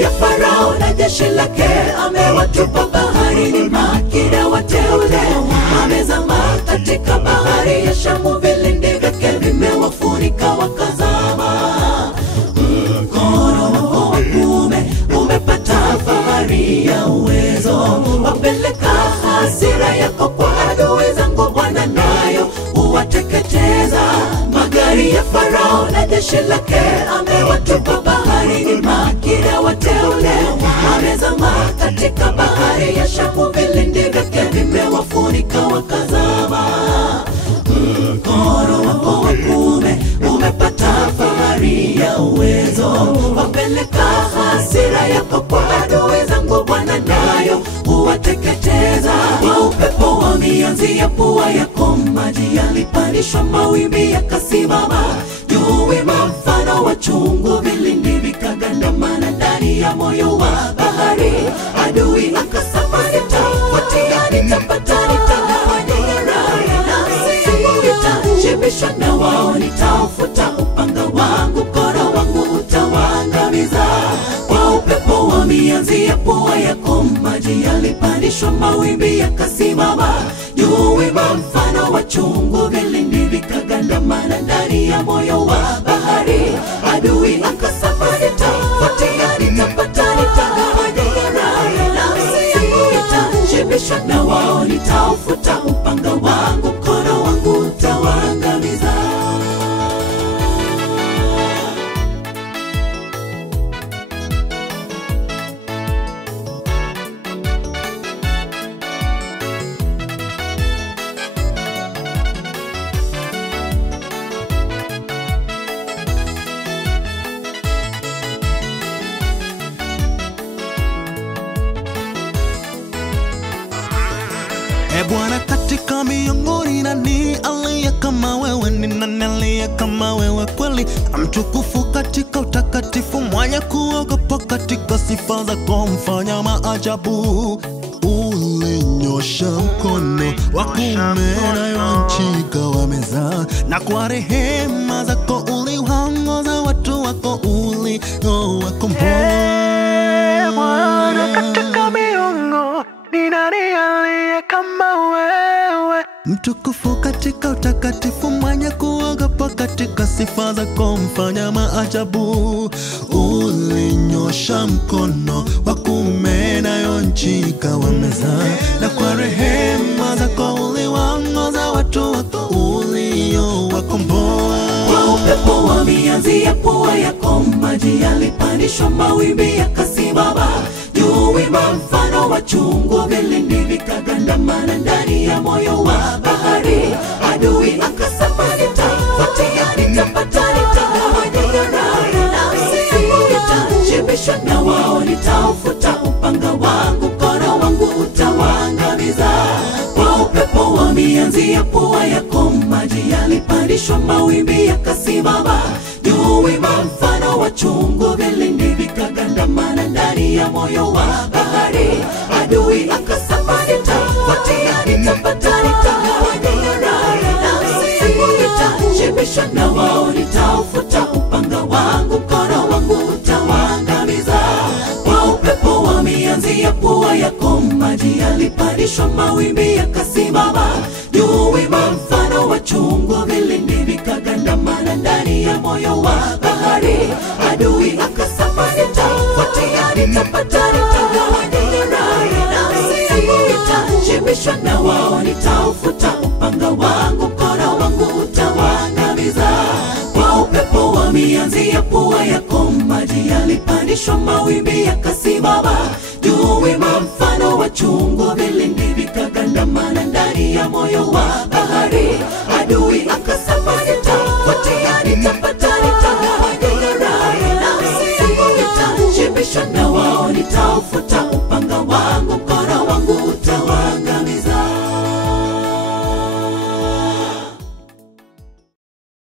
magari ya Farao na jeshi lake amewatupa baharini makida wateule. Amezama katika bahari ya Shamu, vilindi vyake vimewafunika wakazama. Mkono wako wa kuume umepata fahari ya uwezo, wapeleka hasira yako kwa adui zangu Bwana, nayo uwateketeza. Magari ya Farao na jeshi lake amewatupa baharini makida wateule. Amezama katika bahari ya Shamu, vilindi vyake vimewafunika wakazama. Mkono wako wa kuume umepata fahari ya uwezo, wapeleka hasira yako kwa adui zangu Bwana, nayo uwateketeza. Kwa upepo wa mianzi ya pua yako maji yalipandishwa, mawimbi yakasimama juu wima mfano wa chungu, vilindi vikagandamana ndani ya moyo wa bahari. Adui akasema nitafuatia, nitapata, nitagawanya nafsi yangu itashibishwa na wao, nitaufuta upanga wangu, mkono wangu utawaangamiza. Kwa upepo wa mianzi ya pua yako maji yalipandishwa, mawimbi yakasimama juu wima mfano wa chungu, vilindi vikagandamana ndani ya moyo wa bahari. Adui akasema nitafuatia, nitapata, nitagawanya nafsi yangu itashibishwa na wao, nitaufuta upanga wangu, mkono wangu utawaangamiza. Bwana, katika miongoni nani aliye kama wewe? Ni nani aliye kama wewe kweli? Mtukufu katika utakatifu, mwenye kuogopa katika sifa zako, mfanya maajabu. Ulinyosha mkono wa kuume nayo nchi ikawa meza, na kwa rehema zako uliwaongoza watu wako, uliowakomboa. Bwana, katika miungu ni nani aliye kama wewe? Mtukufu katika utakatifu, mwenye kuogopa katika sifa zako, mfanya maajabu. Ulinyosha mkono wa kuume nayo nchi ikawa meza, na kwa rehema zako uliwaongoza watu wako, uliowakomboa. Kwa upepo wa mianzi ya pua yako maji yalipandishwa, mawimbi yakasimama juu wima mfano wa chungu, vilindi vikagandamana ndani ya moyo wa bahari. Adui akasema nitafuatia, nitapata, nitagawanya nafsi yangu itashibishwa na wao, nitaufuta upanga wangu, mkono wangu utawaangamiza. Kwa upepo wa mianzi ya pua yako maji yalipandishwa, mawimbi yakasimama juu wima mfano wa chungu, vilindi vikagandamana ndani ya moyo wa bahari. Adui akasema nitafuatia, nitapata, nitagawanya nafsi yangu itashibishwa na wao, nitaufuta upanga wangu, mkono wangu utawaangamiza. Kwa upepo wa mianzi ya pua yako maji yalipandishwa, mawimbi yakasimama juu wima mfano wa chungu, vilindi vikagandamana ndani ya moyo wa bahari. Adui akasema nitafuatia, nitapata, nitagawanya nafsi yangu itashibishwa na wao, nitaufuta upanga wangu, mkono wangu utawaangamiza. Kwa upepo wa mianzi ya pua yako maji yalipandishwa, mawimbi yakasimama juu wima mfano wa chungu, vilindi vikagandamana ndani ya moyo wa bahari. Adui akasema nitafuatia, nitapata, nitagawanya nafsi yangu itashibishwa na